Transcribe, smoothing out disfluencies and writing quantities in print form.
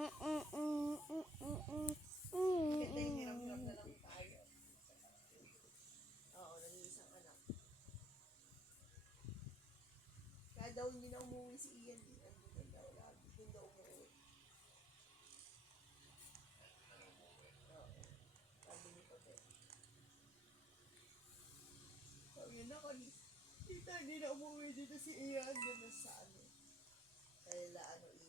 Ganda yung hiram-hiram na lang tayo. Oo, nag-iisang anak. Kaya daw hindi na umuwi si Ian. Andun daw, lagi din daw umuwi. Oo, sabi ni Pote. Sabi na kanina, tita, hindi na umuwi dito si Ian. Doon sa ano. Kaya ano,